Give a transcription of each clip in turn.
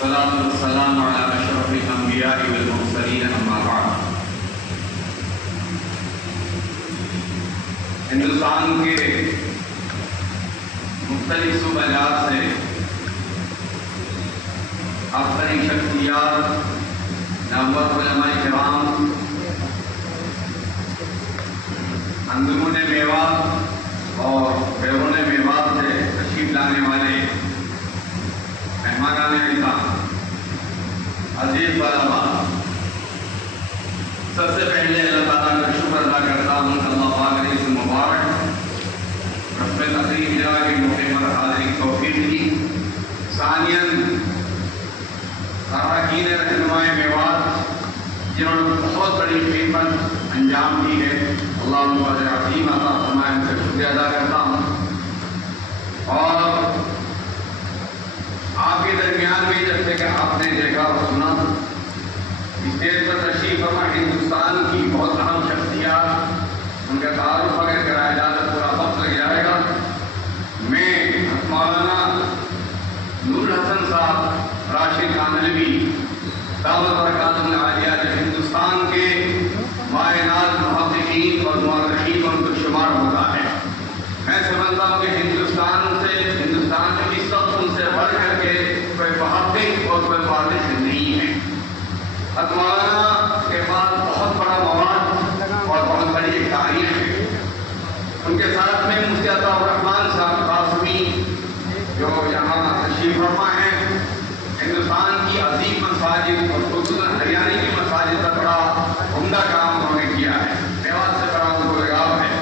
والصلاة والسلام على أشرف الأنبياء والمرسلين أما بعد۔ ہندوستان کے مختلف صوبہ جات سے افسری شخصیات، نامور علماء کرام، اندرون میوات اور بیرون میوات سے تشریف لانے والے مہمانان اعزاز، عزیز طلباء، سب سے پہلے اللہ تعالیٰ کا شکر ادا کرتا ہوں کہ اللہ پاک نے اس مبارک رسم تقریب جگہ کے موقع پر حاضری کی توفیق دی۔ ثانیاً اراکین رہنمائے میوات جنہوں نے بہت بڑی خدمت انجام دی ہے، اللہ ان کو اجر عظیم عطا فرمائے، ان سے شکریہ ادا کرتا ہوں۔ اور آپ کے درمیان میں جیسے کہ آپ نے دیکھا اور سنا، اسٹیج پر تشریف فرما ہندوستان کی بہت اہم شخصیات، ان کا تعارف اگر کرایا جائے تو پورا وقت لگ جائے گا۔ میں مولانا نور حسن صاحب راشد کاندھلوی دعوت برکاتہ العالیہ جو ہندوستان کے معینات محققین اور مورخین ان کو شمار ہوتا ہے، میں سمجھتا ہوں کہ ہندوستان میں اس وقت ان سے بڑھ کر کے کوئی محقق اور کوئی بارش نہیں ہے۔ مولانا کے پاس بہت بڑا مواد اور بہت بڑی ایک تاریخ ہے۔ ان کے ساتھ میں مفتی عطا الرحمن صاحب قاسمی جو یہاں تشریف فرما ہیں، ہندوستان کی عظیم مساجد اور خصوصاً ہریانہ کی مساجد کا بڑا عمدہ کام انہوں نے کیا ہے، میوات سے بڑا ان کو لگاؤ ہے۔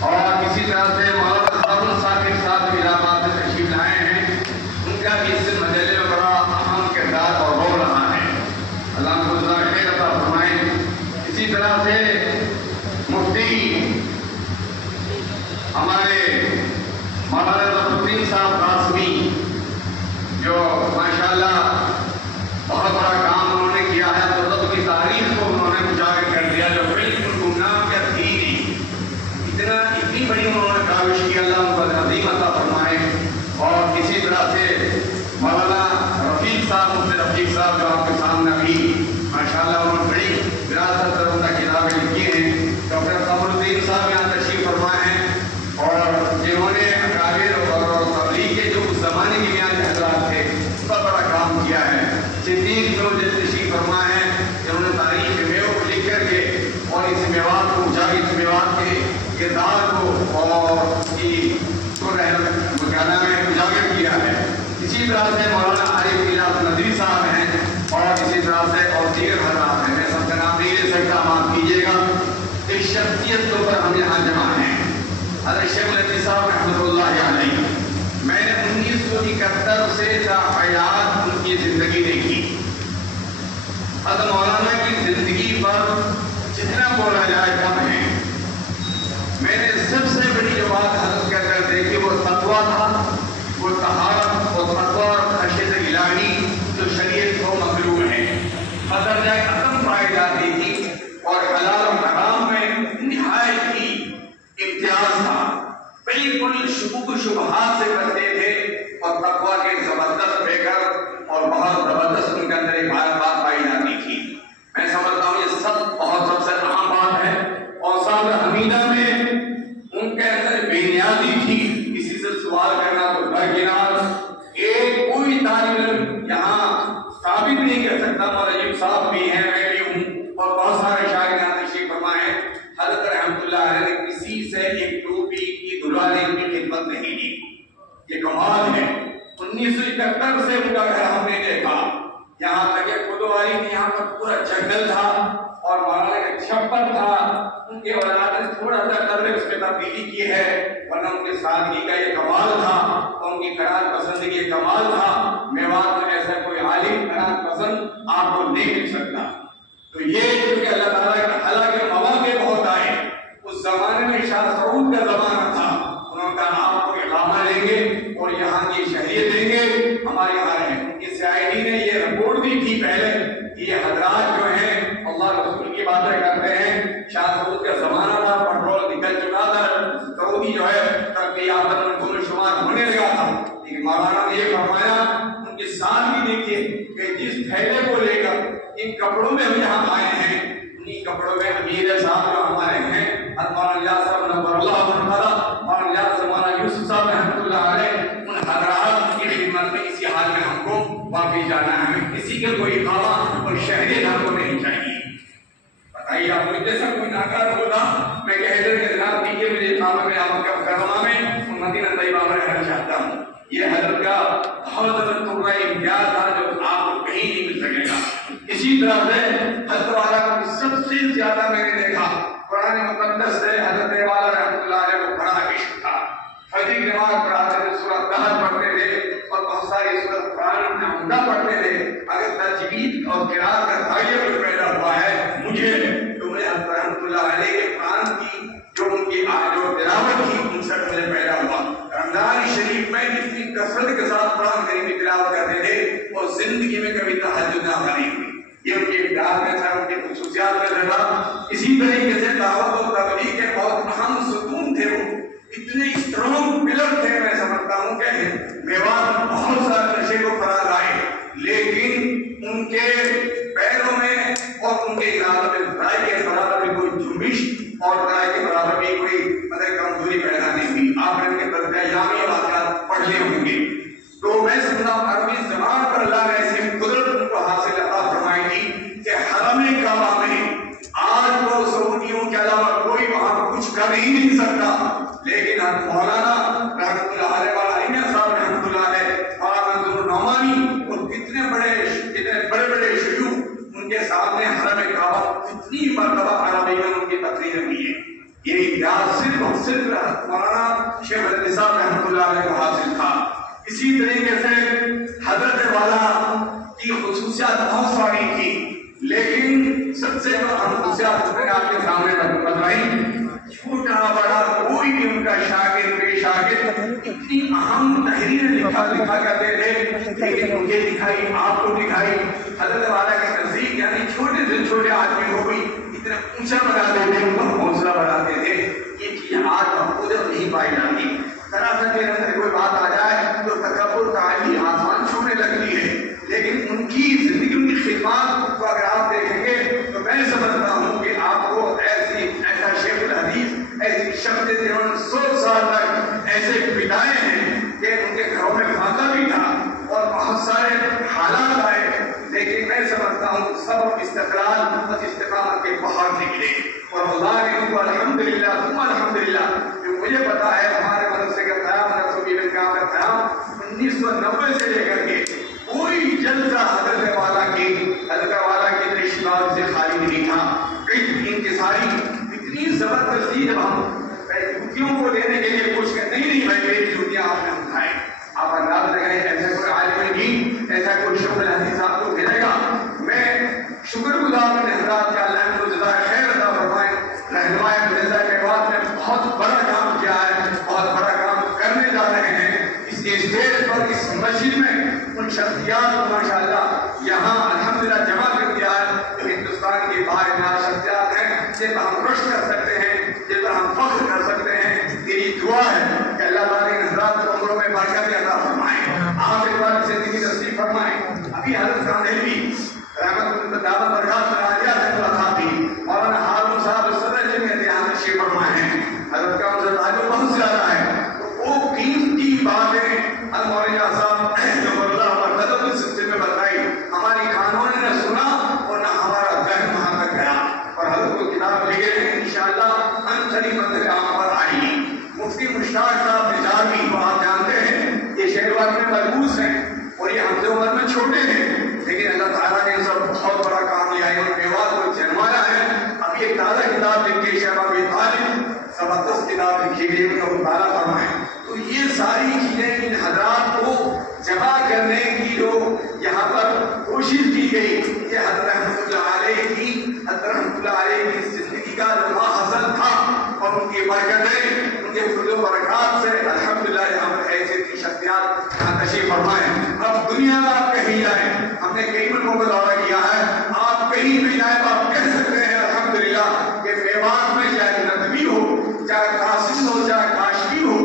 اور اسی طرح سے مولانا ہارون صاحب کے ساتھ الہٰباد سے تشریف لائے ہیں، ان کا بھی اس مجلے میں بڑا اہم کردار اور رول رہا ہے، اللہ کو جزائے خیر عطا فرمائے۔ اسی طرح سے مفتی ہمارے مولانا ظفرالدین صاحب قاسمی جو ماشاءاللہ بہت بڑا کام انہوں نے کیا ہے، حضرت کی تاریخ کو انہوں نے اجاگر کر دیا جو بالکل گمنام کیا تھی نہیں، اتنی بڑی انہوں نے کاوش کی، اللہ ان کو عظیم عطا فرمائے۔ اور اسی طرح سے مولانا رفیق صاحب، مفتی رفیق صاحب جو آپ کے سامنے ابھی ماشاءاللہ انہوں نے بڑی وراثت اور عمدہ کتابیں لکھی ہیں، ڈاکٹر قمر الدین صاحب یہاں تشریف فرما ہیں، اور جنہوں نے اکابر اور تبلیغ کے جو اس زمانے کے یہاں کے حضرات تھے اس کا بڑا کام کیا ہے۔ صدیق جو تشریف فرما ہے، جنہوں نے تاریخ میو کو لکھ کر کے اور اس میوات کو اس میوات کے کردار کو اور کی مکانہ میں اجاگر کیا ہے۔ اسی طرح سے مولانا عارف الیاس ندوی صاحب ہیں، اور اسی طرح سے اور دیگر حضرات ہیں، میں سب کا نام نہیں لے سکتا، معاف کیجیے گا۔ اس شخصیت کے اوپر ہم یہاں جمع ہیں، حضرت شیخ الحدیث صاحب رحمۃ اللہ علیہ، میں نے 1971 سے تا حیات ان کی زندگی دیکھی۔ حضرت مولانا کی زندگی پر جتنا بولا جائے کم ہے۔ میں نے سب سے بڑی جو بات حضرت کہہ کر دیکھی وہ تقویٰ تھا، وہ طہارت اور تقویٰ اور خشیت الہی جو شریعت کو مطلوب ہے، مدرجہ عدم پائی جاتی تھی، اور حلال و حرام میں نہایت ہی امتیاز تھا، بالکل شکوک و شبہات سے بچتے تھے، اور تقویٰ کے زبردست بےکر اور بہت زبردست ان کے اندر ایک بات پائی جاتی تھی۔ میں سمجھتا ہوں یہ سب سے اہم بات ہے، اور صاحب حمیدہ میں ان کے اندر بے نیازی تھی، کسی سے سوال کرنا تو درکنار، ایک کوئی طالب علم یہاں ثابت نہیں کر سکتا، مولانا صاحب بھی ہیں، میں بھی ہوں، اور بہت سارے شاگرد یہاں تشریف فرما ہیں، حضرت رحمت اللہ علیہ نے کسی سے ایک ٹوپی کی دلانے کی خدمت نہیں دی، یہ کمال ہے۔ 1971 سے ان کا گھر ہم نے دیکھا، یہاں تک کہ خودواری تھی، یہاں پر پورا جنگل تھا، اور مولانا کا چھپر تھا، ان کے اولاد نے تھوڑا سا قدر اس میں تبدیلی کی ہے، ورنہ ان کے سادگی کا یہ کمال تھا، ان کی قرآن پسندگی یہ کمال تھا۔ میوات میں ایسا کوئی عالم قرآن پسند آپ کو نہیں مل سکتا۔ تو یہ کیونکہ اللہ تعالیٰ کا حالانکہ مواقع بہت آئے، اس زمانے میں شاہ سعود کا زمانہ تھا، انہوں نے کہا آپ کو اقامہ لیں گے اور یہاں کی شہریت دیں گے، ہمارے یہاں رہیں۔ ان کی CID نے یہ رپورٹ دی تھی پہلے کہ یہ حضرات جو ہیں اللہ رسول کی باتیں کرتے ہیں، شاہ سعود کا زمانہ تھا، پٹرول نکل چکا تھا، سعودی جو ہے ترقیات میں شمار ہونے لگا تھا، لیکن مولانا نے یہ فرمایا ان کے ساتھ بھی دیکھیے کپڑوں میں ہم یہاں آئے ہیں، انہی کپڑوں میں امیر صاحب جو ہمارے ہیں مولانا صاحب نور اللہ تعالیٰ، مولانا مولانا یوسف صاحب رحمۃ اللہ علیہ، ان حضرات کی خدمت میں اسی حال میں ہم کو واپس جانا ہے. ہمیں کسی کے کوئی اقامہ اور شہریت ہم کو نہیں چاہیے. بتائیے آپ کو جیسا کوئی ناکار ہوگا میں کہہ دوں کہ جناب دیجیے مجھے اقامہ میں آپ کا کرما میں مدینہ طیبہ میں رہنا چاہتا ہوں. یہ حضرت کا بہت زبردست امتیاز تھا جو آپ کو کہیں نہیں مل سکے گا. اسی طرح سے حضرت والا کو سب سے زیادہ میں نے دیکھا قرآن مقدس سے حضرت والا رحمۃ اللہ علیہ کو بڑا عشق تھا. فجر کی نماز پڑھاتے تھے، سورۃ کہف پڑھتے تھے اور بہت ساری سورۃ قرآن میں عمدہ پڑھتے تھے. اگر تجوید اور قرات کا تعلق بھی پیدا ہوا ہے مجھے تو مجھے رحمۃ اللہ علیہ کے قرآن کی جو ان کی جو تلاوت تھی ان سے مجھے پیدا ہوا. رمضان شریف میں جتنی کثرت کے ساتھ قرآن کریم کی تلاوت کرتے تھے اور زندگی میں کبھی تہجد نہ بنی ہوئی. یہ ان کے اقدار میں تھا، ان کی خصوصیات میں تھا. اسی طریقے سے دعوت و تبلیغ کے بہت اہم ستون تھے. وہ اتنے اسٹرانگ پلر تھے. میں سمجھتا ہوں کہ میوات میں بہت سارے نشے کو فراز آئے لیکن ان کے پیروں میں اور ان کے ارادوں میں رائے کے برابر بھی کوئی جنبش اور رائے کے برابر بھی کوئی کمزوری پیدا نہیں ہوئی. آپ نے ان کے تذکیامی واقعات پڑھے ہوں گے تو میں سمجھتا ہوں عربی زبان پر اللہ نے ایسی قدرت ان کو حاصل عطا فرمائی تھی کہ حرم کعبہ میں آج تو سعودیوں کے علاوہ کوئی وہاں کچھ کر ہی نہیں سکتا. لیکن مولانا رحمۃ اللہ علیہ والا صاحب رحمۃ اللہ علیہ مولانا نعمانی اور کتنے بڑے شیوخ ان کے سامنے حرم کعبہ کتنی مرتبہ عربی میں ان کی تقریر ہوئی ہے. یہ امتیاز صرف اور صرف مولانا شیخ علی صاحب رحمۃ اللہ علیہ کو حاصل تھا. اسی طریقے سے حضرت والا کی خصوصیات بہت ساری تھی لیکن سب سے جو اہم خصوصیات میں نے آپ کے سامنے بتائی. چھوٹا بڑا کوئی بھی ان کا شاگرد بے شاگرد اتنی اہم تحریریں لکھا کرتے تھے لیکن مجھے دکھائی آپ کو دکھائی حضرت والا کے نزدیک یعنی چھوٹے سے چھوٹے آدمی کو بھی اتنا اونچا بناتے تھے، ان کا حوصلہ بڑھاتے تھے. یہ چیز آج محفوظ نہیں پائی جاتی. دراصل کے اندر کوئی بات آ جائے تو تکبر تعالی آسمان چھونے لگتی ہے لیکن ان کی زندگی ان کی خدمات کو اگر آپ دیکھیں گے تو میں سمجھتا ہوں کہ آپ کو ایسا شیخ الحدیث ایسی شخص جنہوں نے 100 سال تک ایسے بتائے ہیں کہ ان کے گھروں میں فاقہ بھی تھا اور بہت سارے حالات آئے لیکن میں سمجھتا ہوں سب استقلال اور استقامت کے باہر نکلے. اور خدا نے ان کو الحمدللہ ثم الحمدللہ جو مجھے پتا ہے ہمارے مدرسے کا قیام کا قیام 1990 سے لے کر کے کوئی جلسہ حضرت والا کی تشریفات سے خالی نہیں تھا. انکساری اتنی زبردستی جب ہم جوتیوں کو لینے کے لیے کوشش کرتے نہیں بھائی میری جوتیاں آپ نے اٹھائے. آپ انداز لگائیں ایسا کوئی عالم نہیں ایسا کوئی شیخ الحدیث صاحب کو ملے گا. میں شکر گزار ہوں حضرات کا اللہ ان کو جزائے خیر عطا فرمائے. رہنمائے مدرسہ کے بعد میں بہت بڑا کام کیا ہے، بہت بڑا کام کرنے جا رہے ہیں. اس اسٹیج پر اس مسجد میں ان شخصیات کو ماشاءاللہ یہاں الحمدللہ جمع کر دیا ہے جو ہندوستان کی بااعتبار شخصیات ہیں جن پر ہم رشک کر سکتے ہیں، جن پر ہم فخر کر سکتے ہیں. میری دعا ہے کہ اللہ تعالیٰ ان حضرات کو عمروں میں برکت عطا فرمائے، آپ ایک بار زندگی نصیب فرمائیں. ابھی حضرت کاندھلوی رحمت دعوت برکات میں آ گیا ہے ملاقات تھی. مولانا ہارون صاحب صدر جمعیت یہاں تشریف فرمائے ہیں. حضرت کا مجھے تعلق بہت زیادہ ہے تو وہ قیمتی باتیں المولانا صاحب جو اللہ مرتبہ اس سلسلے میں بتائی ہماری خانوں نے نہ سنا اور نہ ہمارا ذہن وہاں تک گیا. اور حضرت کو کتاب لکھے ہیں انشاءاللہ انصری منزل عام پر آئے گی. مفتی مشتاق صاحب نجامی کو آپ جانتے ہیں یہ شہروار میں ملبوس ہیں اور یہ ہم سے عمر میں چھوٹے ہیں لیکن اللہ تعالیٰ نے سب بہت بڑا کام لیا ہے اور میوات کو جنمایا ہے. اب یہ تازہ کتاب لکھ کے شہبہ بن طالب زبردست کتاب لکھی گئی ان کا مطالعہ فرمائیں. تو یہ ساری چیزیں ان حضرات کو جمع کرنے کی جو یہاں پر کوشش کی گئی کہ حضرت رحمۃ اللہ علیہ کی زندگی کا جو حاصل تھا اور ان کی برکتیں ان کے فضل و برکات سے الحمدللہ یہاں پر ایسی شخصیات یہاں تشریف فرمائیں. اب دنیا میں آپ کہیں جائیں، ہم نے کئی ملکوں کا دورہ کیا ہے، آپ کہیں بھی جائیں تو آپ کہہ سکتے ہیں الحمدللہ کہ میوات میں چاہے ندوی ہو، چاہے قاسم ہو، چاہے کاشمی ہو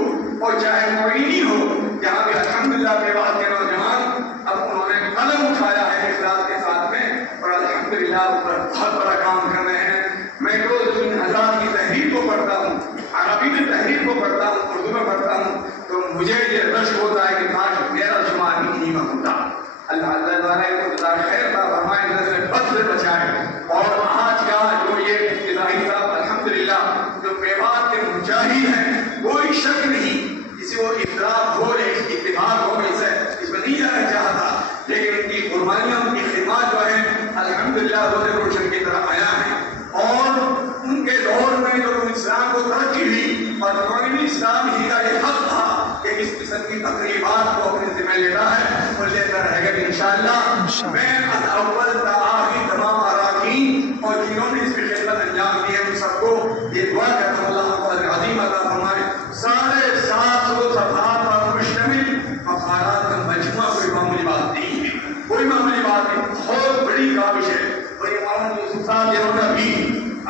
اور چاہے معینی ہو، جہاں بھی الحمدللہ میوات کے نوجوان اب انہوں نے قلم اٹھایا ہے اخلاص کے ساتھ میں اور الحمدللہ بہت بڑا کام کر رہے ہیں. میں روز ان حضرات کی تحریر کو پڑھتا ہوں، عربی میں تحریر کو پڑھتا ہوں، اردو میں پڑھتا ہوں، تو مجھے یہ رشک ہوتا ہے کہ کاش میرا شمار بھی انہیں میں ہوتا. اللہ تعالیٰ کو جزا خیر کا فرمائے، نظر بد سے بچائے. اور آج کا جو یہ ابتدائی صاحب الحمدللہ جو میوات کے مجاہد ہیں، کوئی شک نہیں کسی کو اختلاف ہو یا اتفاق ہو، اس میں نہیں جانا چاہتا، لیکن ان کی قربانیاں، ان کی خدمات جو ہیں الحمدللہ روز روشن کی طرف آیا ہے. اور ان کے دور میں جو اسلام کو ترقی ہوئی اور قومی اسلام ہی کا یہ حق تھا کہ اس قسم کی تقریبات کو اپنے ذمہ لیتا ہے اور لیتا رہے گا انشاءاللہ. میں اول تا آخری تمام اراکین اور جنہوں نے اس کی خدمت انجام دی ہے ان سب کو یہ دعا کرتا ہوں اللہ تعالیٰ عظیم عطا فرمائے. 750 صفحات پر مشتمل مقالات کا مجموعہ کوئی معمولی بات نہیں ہے، کوئی معمولی بات نہیں، بہت بڑی کاوش ہے. اور یہ مولانا یوسف صاحب جنہوں نے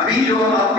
ابھی جو آپ